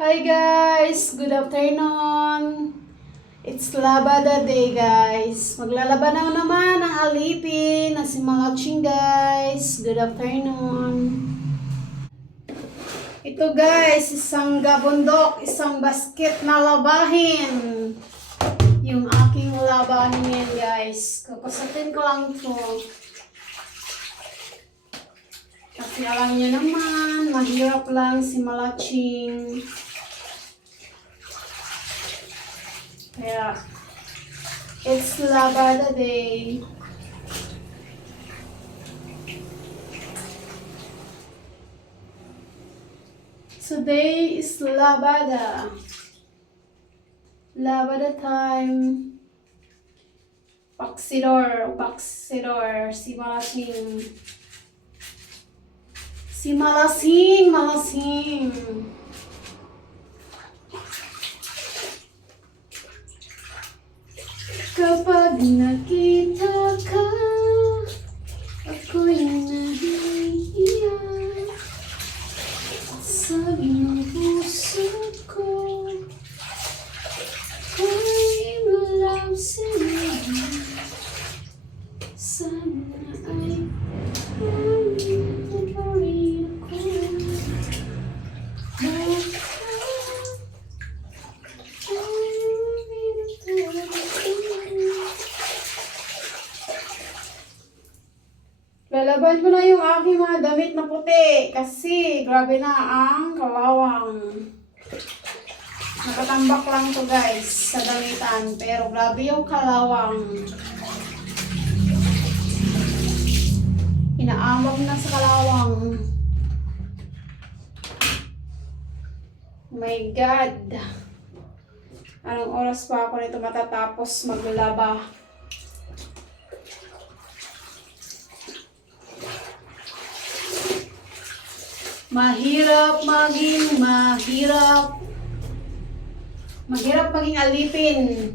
Hi guys! Good afternoon! It's Labada Day guys. Maglalaban na naman ang alipin na si Malaching guys. Good afternoon! Ito guys, isang gabundok, isang basket na labahin. Yung aking labahin yan guys. Kukusatin ko lang ito. Kasi alam niyo naman, mahirap lang si Malaching. Kaya, it's Labada Day. Today is Labada. Labada time. Baksidor, si Malaching. Si Malasing. Kapag nakita ka, ako'y nahihiya. Sabi ng puso ko, I'm love sa'yo. Sana ay maparin ako. Lalaban ko na yung aking mga damit na puti kasi grabe na ang kalawang. Nakatambak lang to guys sa damitan pero grabe yung kalawang. Inaamag na sa kalawang. My God. Anong oras pa ako nito matatapos maglaba? Mahirap maging alipin.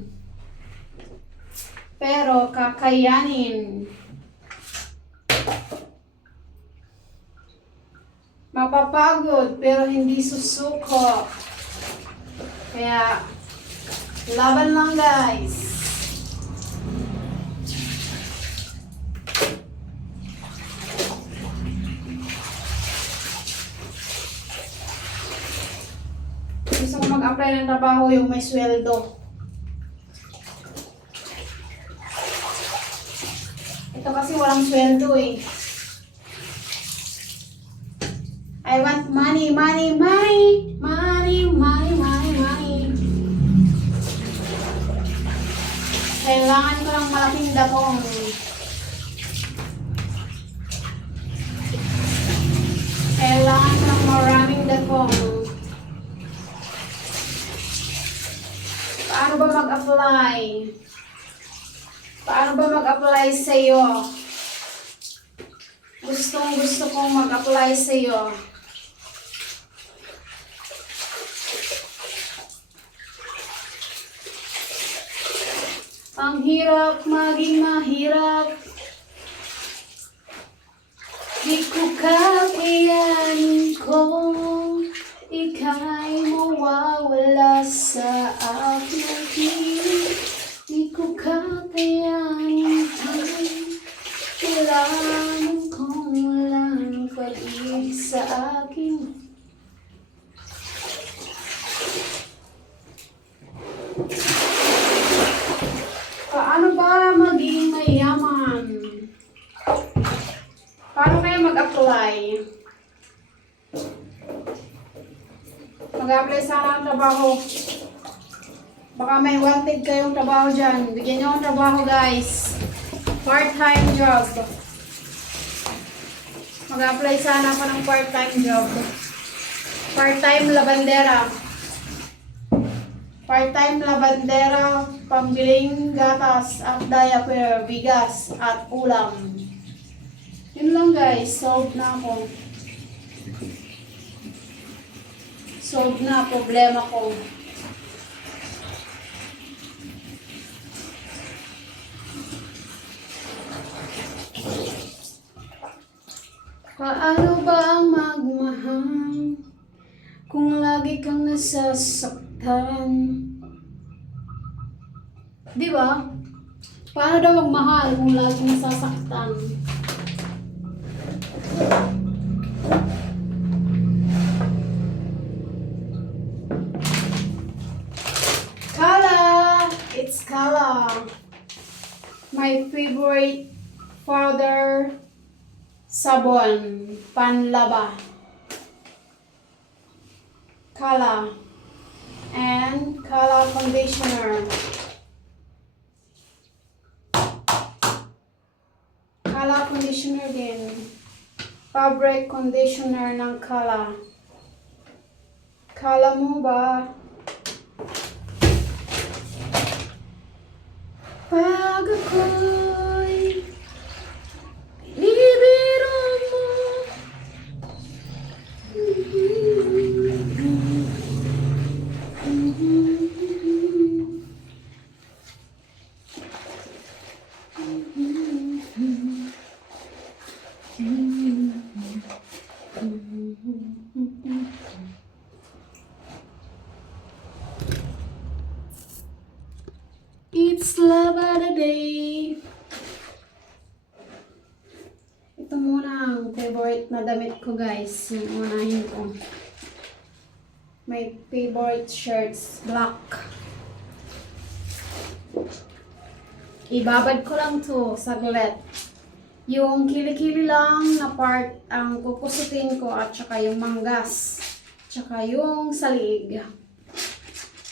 Pero kakayanin. Mapapagod pero hindi susuko. Kaya laban lang guys. Gusto ko mag-apply ng trabaho yung may sweldo. Ito kasi walang sweldo eh. I want money. Kailangan ko ng malaking dakong. Kailangan ko ng maraming dakong. Paano ba mag-apply? Paano ba mag-apply sa'yo? Gusto kong mag-apply sa'yo. Ang hirap maging mahirap. Di ko kakayanin kung ika'y mawawala sa aking piling. Di ko kakayanin kung kailangan kong lang pag-ibig sa akin. Paano ba maging mayaman? Paano kayo mag-apply? Mag-apply sana ng trabaho. Baka may wanted kayong trabaho dyan. Bigyan nyo ang trabaho guys. Part-time job. Mag-apply sana ako ng part-time job. Part-time labandera. Part-time labandera, pambiling gatas at diaper, bigas at ulam. Yun lang guys, solve na ako. Solve na problema ko. Paano ba ang magmahal kung lagi kang nasasaktan. Di ba? Paano daw magmahal kung lagi nasasaktan? Kala! It's Kala. My favorite powder sabon, panlaba. Kala. And Kala conditioner. Kala conditioner din. Fabric conditioner ng Kala. Kala mo ba? Pag ako'y nibiro mo. It's love of the day. Ito muna ang favorite na damit ko, guys. Yung unahin ko. My favorite shirts, black. Ibabad ko lang to, saglit. Yung kilikili lang na part ang kukusutin ko at saka yung manggas. Tsaka yung salig.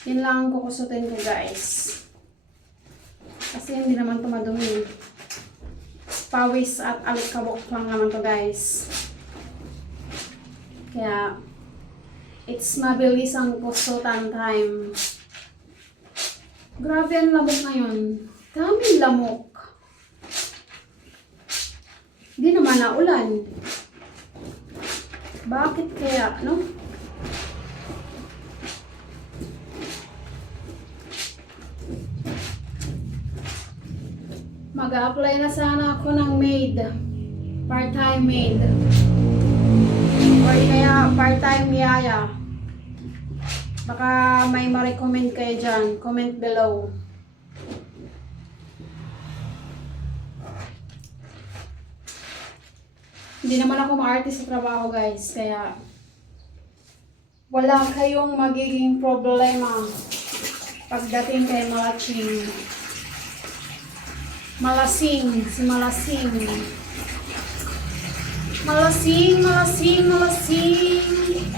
Yun lang ang kukusutin ko, guys. Kasi hindi naman ito madumi. Pawis at alikabok lang naman to, guys. Kaya, it's mabilis ang kusutan time. Grabe ang lamok ngayon. Daming lamok. Hindi naman naulan. Bakit kaya, no? Mag-a-apply na sana ako ng maid. Part-time maid. Or kaya part-time yaya. Baka may ma-recommend kayo dyan. Comment below. Hindi naman ako ma-artist sa trabaho, guys. Kaya wala kayong magiging problema pagdating kay Malaching. Malasing, si Malasing. Malasing, malasing, malasing.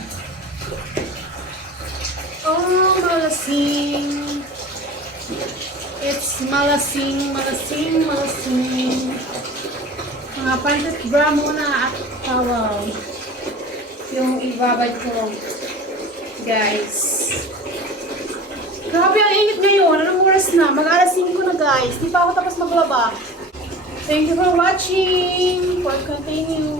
Oh, malasing. It's malasing, malasing, malasing. Mga 100 gram muna at towel. Yung ibabad ko. Guys. Grabe ang init ngayon. Anong oras na? Mag-alas 5 na, guys. Di pa ako tapos maglaba. Thank you for watching. For continue.